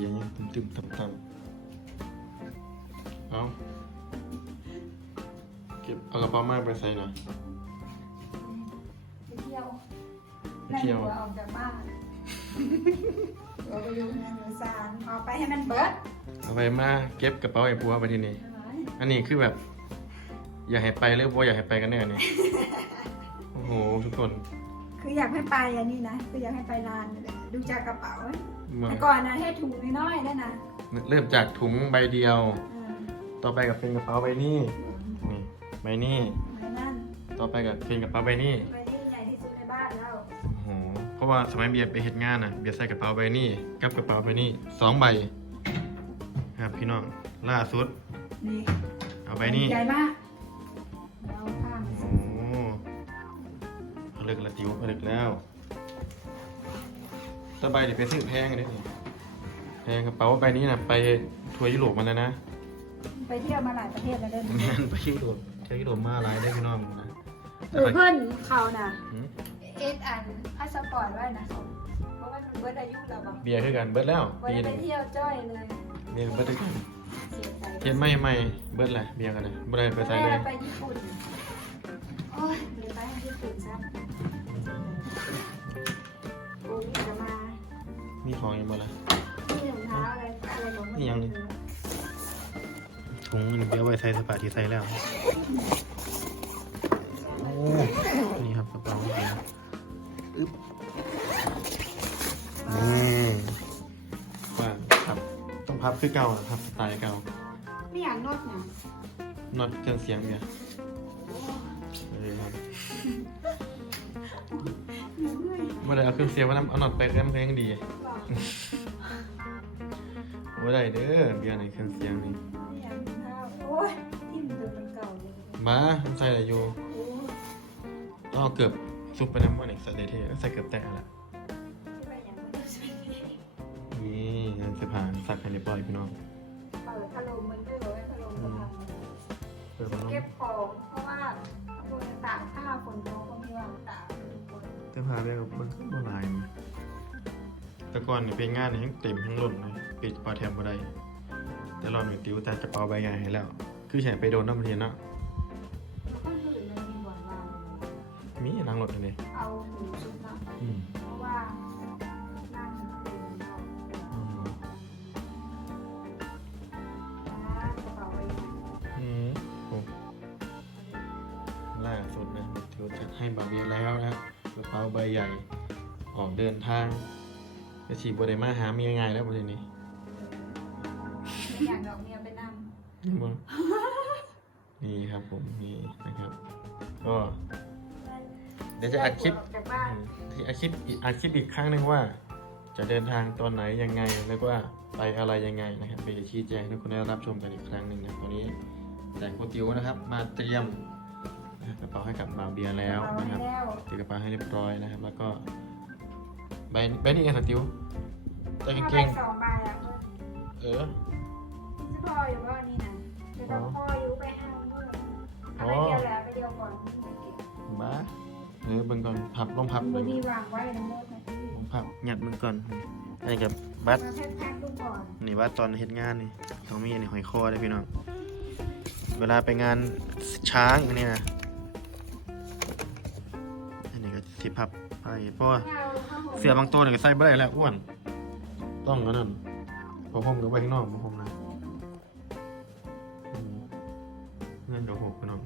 สียงตึมตึมๆต่ำๆเอาเก็บเอากระเป๋ามากไปใส่หน่อยไปเที่ยวไปนั่งเที่ยวหัวออกจากบ้านเราไปอยู่ในหนูซานเอาไปให้มันเบิดเอาไปมาเก็บกระเป๋าไอ้ปัวไปที่นี่อันนี้คือแบบ อยากให้ไปหรือว่าอยากให้ไปกันแน่เนี่ยโอ้โหทุกคน คืออยากให้ไปอันนี้นะคืออยากให้ไปนานเลยดูจากกระเป๋ามาแต่ก่อนนะให้ถุงน้อยๆได้นะเริ่มจากถุงใบเดียวเออต่อไปกับเป็นกระเป๋าใบนี้นี่ใบนี้ไม่นั่นต่อไปกับเป็นกระเป๋าใบนี้ไปที่ใหญ่ที่สุดในบ้านแล้วโอ้โหเพราะว่าสมัยเบียร์ไปเฮ็ดงานน่ะเบียร์ใส่กระเป๋าใบนี้กับกระเป๋าใบนี้สองใบครับพี่น้องล่าสุดนี่เอาใบนี้ใหญ่มาก เอาเลิกละจิ๋วเอาเลิกแล้วต่อใบเดี๋ยวไปซื้อแพงเลยนี่แพงกระเป๋าใบนี้น่ะไปทัวร์ยุโรปมาแล้วนะไปเที่ยวมาหลายประเทศแล้วเด้อแม่นไปยุโรปเที่ยวยุโรปมาหลายได้อพี่น้องนะหรือเพื่อนเขาน่ะหืมเอสอันพาสปอร์ตไว้นะเพราะว่ามันเบิดอายุเราบอกเบียร์คือกันเบิดแล้วไว้ปีหไปนึงเที่ยวจ้อยเลยเบียร์เบิดด้วยกันเสียใจเฮ็ดไม่ไม่เบิดแหละเบียร์กันเลยบ่ได้ไปใส่เลยแม่ไปญี่ปุ่นโอ้ยหรือไปญี่ปุ่นซะ มีของอยู่บ่ล่ะที่รองเท้าอะไรอะไรของมันนี่ยังนี่ถุงนี่เบียร์ไว้ใส่สปาที่ใส่แล้ว โอ้ นี่ครับกระเป๋าเบียร์อึ๊บนี่ว่าครับ ต้องพับคือเก่าอะครับสไตล์เก่าไม่อยากนวดเนี่ยน็อตเครื่องเสียงเบียร์เลยครับ บ่ได้เอาเครื่องเสียงมานํเอาน็อตไปเครื่องเพลงดีบ่ได้เด้อเบียร์ในเครื่องเสียงนี่ไม่อยากกินข้าวโอ้ยที่มันดูมันเก่าเลยมามันใส่อะไรอยู่โอ้ยต้องเอาเกือบซุปไปน้ำมันอีกใส่เลยเท่ใส่เกือบแตะละที่ไปอย่างไม่ได้ใส่นี่งานเสื้อผ้าสักให้เรียบร้อยพี่น้องเปิดพัดลมมันด้วยบอกว่าพัดลมก็ทำเปิดมาเนาะเก็บของเพราะว่าโดนตากผ้าฝนตกก็ไม่ว่างตาก ฝนเสื้อผ้าได้กับมันก็บ่หลายนะแต่ก่อนนี่เป็นงานนี่ทั้งเต็มทั้งหล่นเลยปิดปอแทมบ่ได้แต่รอบนี้ติวแต่กระเป๋าใบใหญ่ให้แล้ว คือใช้ไปโดนน้ำเทียนเนาะคนอื่นมันมีหวานวานมีล้างรถอันนี้เอาหมูชุบนะอืมเพราะว่านั่งคืนเราอืมกระเป๋าไปไหนอืมโอ้ล่าสุดนะติวจัดให้บาเบียแล้วนะครับกระ เป๋าใบใหญ่ออกเดินทางจะฉีดบไดมาหามีง่ายแล้วประเด็นนี้ไม่อยากดอกเมียไปนั่งนี่มั้งนี่ครับผมนี่นะครับ ก็เดี๋ยวจะอัดคลิปออกจากบ้านที่อัดคลิปอีกอัดคลิปอีกครั้งหนึ่งว่า จะเดินทางตอนไหนยังไงแล้วก็ไปอะไรยังไงนะครับไปชี้แจงให้ทุกคนได้รับชมกันอีกครั้งหนึ่งนะตอนนี้แต่งโคติวนะครับ มาเตรียม กระเป๋าให้กับบาวเบียร์แล้วเอานะครับแล้วเตรียมกระเป๋าให้เรียบร้อยนะครับ แล้วก็ใบใบนี้ไงสติวแต่ถ้ากางไปเกงสองใบอะเพื่อนเออจะพออยู่ว่านี่นะจะต้องพออยู่ไปห้าเมื่อเอาไปเดียวแหละไปเดียวก่อนไม่เก็บบ้าเออเบิ่งก่อนพับลองพับมัเบิ่นงมีวางไว้ในรถนะพี่ลองพับหยัดเบิ่งก่อนอันนี้กับบัตรมาแพ็คๆดูก่อนนี่ว่าตอนเฮ็ดงานนี่ต้องมีอันนี้หอยคอด้วยพี่น้องเวลาไปงานช้างอันนี้นะ สิพับไปเพราะว่าเอาผ้าห่มเสื้อบางตัวเนี่ยก็ใส่บ่ได้แล้วอ้วน ต้องกันนั่นพอผมก็ไปข้างนอกพอผมนะอืมเงินเดี๋ยวหกพี่น้อง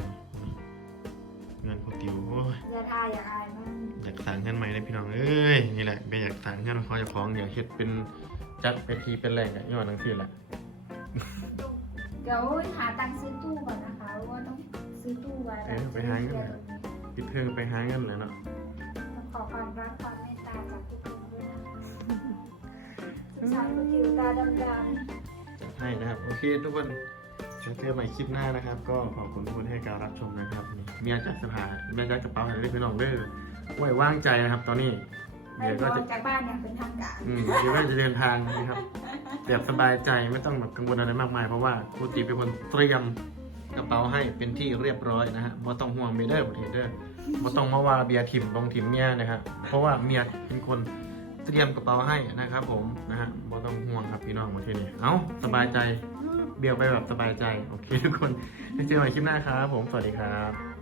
เงินพอติวโอ้ยอย่าทายอย่าอายมันอยากสั่งเงินใหม่เลยพี่น้องเอ้ยนี่แหละเป็นอยากสั่งเงินเขาเจะของอยากเฮ็ดเป็นจัดเป็นทีเป็นแหล่งอะย้อนทั้งสิ้นแหละเดี๋ยวหาตังค์ซื้อตู้ก่อนนะคะเพราะว่าต้องซื้อตู้ไว้เออไปหาเงินปิดเทอมไปหาเงินเลยเนาะ ผู้ชายก็ผิวตาดำจัดให้นะครับ โอเค ทุกคนเจอกันใหม่คลิปหน้านะครับ ก็ขอบคุณทุกคนให้การรับชมนะครับนี่เมียจัดสภาเมียจัดกระเป๋าให้เล็กน้องเด้อไว้ว่างใจนะครับ ตอนนี้ๆให้เดี๋ยวอก็อจะกจากบ้านอย่างเป็นทางการอืมเดี๋ยวก็จะเดินทางนะครับแบบสบายใจไม่ต้องแบบกังวลอะไรมากมายเพราะว่าครูตีเป็นคนเตรียมกระเป๋าให้เป็นที่เรียบร้อยนะฮะบ่ต้องห่วงเมเดอร์ประเทศเด้อบ่ต้องมาว่าเบียร์ถิ่มลงถิ่มเมียนะครับเพราะว่าเมียเป็นคน เตรียมกระเป๋าให้นะครับผมนะฮะบ่ต้องห่วงครับพี่น้องมาที่นี่เอ้าสบายใจ เบียวไปแบบสบายใจ โอเคทุกคนเจอกันใหม่คลิปหน้าครับผม สวัสดีครับ